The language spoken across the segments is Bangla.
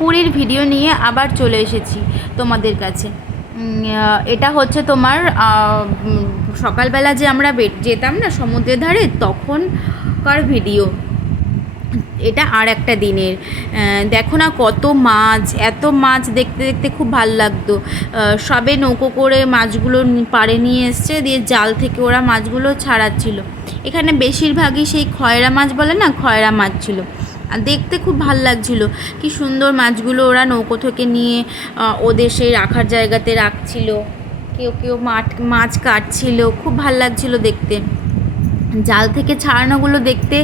পুরীর ভিডিও নিয়ে আবার চলে এসেছি তোমাদের কাছে। এটা হচ্ছে তোমার সকালবেলা যে আমরা যেতাম না সমুদ্রের ধারে তখনকার ভিডিও। এটা আর একটা দিনের। দেখো না কত মাছ, এত মাছ দেখতে দেখতে খুব ভাল লাগতো। সবে নৌকো করে মাছগুলো পাড়ে নিয়ে এসছে, দিয়ে জাল থেকে ওরা মাছগুলো ছাড়াচ্ছিল। এখানে বেশিরভাগই সেই খয়রা মাছ বলে না, খয়রা মাছ ছিল। আর দেখতে খুব ভাল লাগছিল, কি সুন্দর মাছগুলো ওরা নৌকো থেকে নিয়ে ওদের সেই রাখার জায়গাতে রাখছিল। কেউ কেউ মাছ কাটছিল, খুব ভাল লাগছিল দেখতে। জাল থেকে ছাড়ানোগুলো দেখতে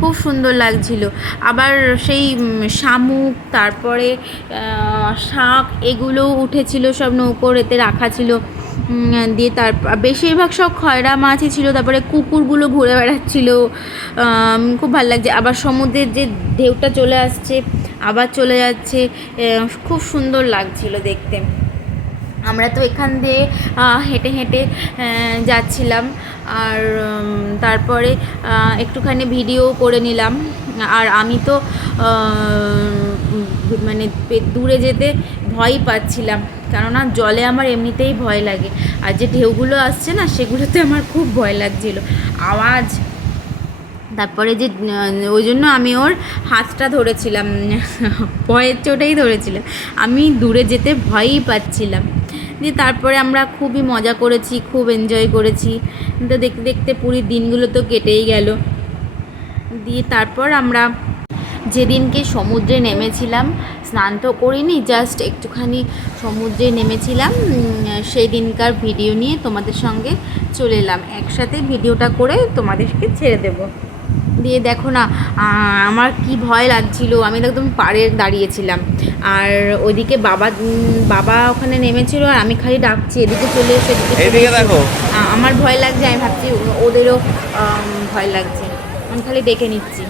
খুব সুন্দর লাগছিল। আবার সেই শামুক, তারপরে শাক, এগুলোও উঠেছিল, সব নৌকোর এতে রাখা ছিল। দিয়ে বেশিরভাগ সব খয়রা মাছই ছিল। তারপরে কুকুরগুলো ঘুরে বেড়াচ্ছিল, খুব ভালো লাগছে। আবার সমুদ্রের যে ঢেউটা চলে আসছে আবার চলে যাচ্ছে, খুব সুন্দর লাগছিল দেখতে। আমরা তো এখান দিয়ে হেঁটে হেঁটে যাচ্ছিলাম। আর তারপরে একটুখানি ভিডিও করে নিলাম। আর আমি তো মানে দূরে যেতে ভয়ই পাচ্ছিলাম, কেননা জলে আমার এমনিতেই ভয় লাগে। আর যে ঢেউগুলো আসছে না, সেগুলোতে আমার খুব ভয় লাগছিল, আওয়াজ। তারপরে যে ওই জন্য আমি ওর হাতটা ধরেছিলাম, ভয়ের চোটেই ধরেছিলাম। আমি দূরে যেতে ভয়ই পাচ্ছিলাম। দিয়ে তারপরে আমরা খুবই মজা করেছি, খুব এনজয় করেছি। তো দেখতে দেখতে পুরীর দিনগুলো তো কেটেই গেল। দিয়ে তারপর আমরা যেদিনকে সমুদ্রে নেমেছিলাম, স্নান তো করিনি, জাস্ট একটুখানি সমুদ্রে নেমেছিলাম, সেই দিনকার ভিডিও নিয়ে তোমাদের সঙ্গে চলে এলাম। একসাথে ভিডিওটা করে তোমাদেরকে ছেড়ে দেবো। দিয়ে দেখো না, আমার কি ভয় লাগছিল। আমি একদম পাড়ে দাঁড়িয়েছিলাম, আর ওইদিকে বাবা ওখানে নেমেছিল, আর আমি খালি ডাকছি এদিকে চলে এসে, এদিকে দেখো। আমার ভয় লাগছে, আমি ভাবছি ওদেরও ভয় লাগছে, আমি খালি ডেকে নিচ্ছি।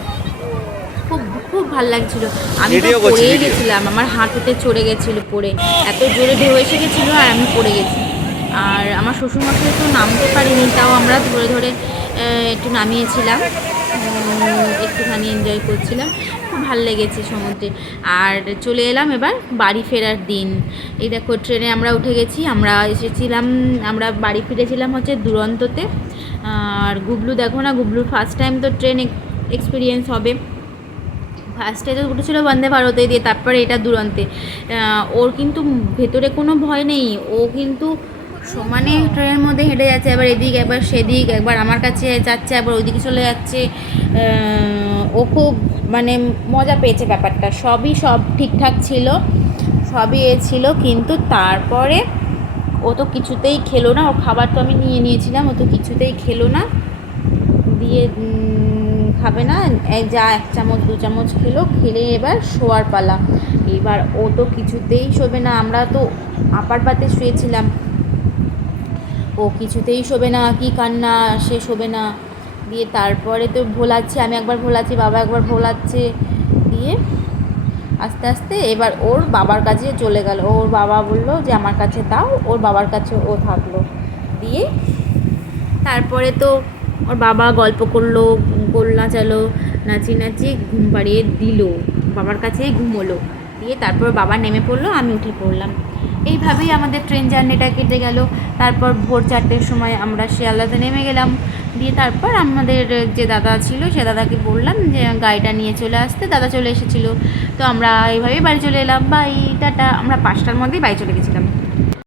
খুব খুব ভালো লাগছিল। আমি তো পড়েই গেছিলাম, আমার হাঁটুতে চড়ে গেছিলো পড়ে, এত জোরে ঢেউ এসে গেছিলো, আর আমি পড়ে গেছি। আর আমার শ্বশুরমশাই তো নামতে পারিনি, তাও আমরা ধরে ধরে একটু নামিয়েছিলাম, একটুখানি এনজয় করছিলাম। খুব ভালো লেগেছে সমুদ্রে। আর চলে এলাম এবার বাড়ি ফেরার দিন। এই দেখো ট্রেনে আমরা উঠে গেছি। আমরা বাড়ি ফিরেছিলাম হচ্ছে দুরন্ততে। আর গুবলু দেখো না, গুবলুর ফার্স্ট টাইম তো ট্রেন এক্সপিরিয়েন্স হবে। ফার্স্টে তো উঠেছিল বন্দে ভারতে, দিয়ে তারপরে এটা দুরন্তে। ওর কিন্তু ভেতরে কোনো ভয় নেই, ও কিন্তু সমানে ট্রেনের মধ্যে হেঁটে যাচ্ছে, এবার এদিক একবার সেদিক, একবার আমার কাছে যাচ্ছে, আবার ওইদিকে চলে যাচ্ছে। ও খুব মানে মজা পেয়েছে ব্যাপারটা। সব ঠিকঠাক ছিল, সবই ছিল, কিন্তু তারপরে ও তো কিছুতেই খেলো না। ও খাবার তো আমি নিয়ে নিয়েছিলাম, ও তো কিছুতেই খেলো না। দিয়ে খাবে না, যা 1 চামচ 2 চামচ খেলে এবার শোয়ার পালা। এবার ও তো কিছুতেই শোবে না। আমরা তো আপার পাতে শুয়েছিলাম, ও কিছুতেই শোবে না, কি কান্না, সে শোবে না। দিয়ে তারপরে তো ভোলাচ্ছি, আমি একবার ভোলাচ্ছি, বাবা একবার ভোলাচ্ছে। দিয়ে আস্তে আস্তে এবার ওর বাবার কাছে চলে গেল। ওর বাবা বললো যে আমার কাছে দাও, ওর বাবার কাছে ও থাকলো। দিয়ে তারপরে তো ওর বাবা গল্প করলো, গোল নাচালো, নাচি ঘুম পাড়িয়ে দিল, বাবার কাছেই ঘুমোলো। দিয়ে তারপর বাবা নেমে পড়লো, আমি উঠে পড়লাম। এইভাবেই আমাদের ট্রেন জার্নিটা কেটে গেল। তারপর ভোর 4টের সময় আমরা শিয়ালদাতে নেমে গেলাম। দিয়ে তারপর আমাদের যে দাদা ছিল, সে দাদাকে বললাম যে গাড়িটা নিয়ে চলে আসতে, দাদা চলে এসেছিলো। তো আমরা এইভাবেই বাড়ি চলে এলাম। বাই, টাটা। আমরা 5টার মধ্যেই বাড়ি চলে গেছিলাম।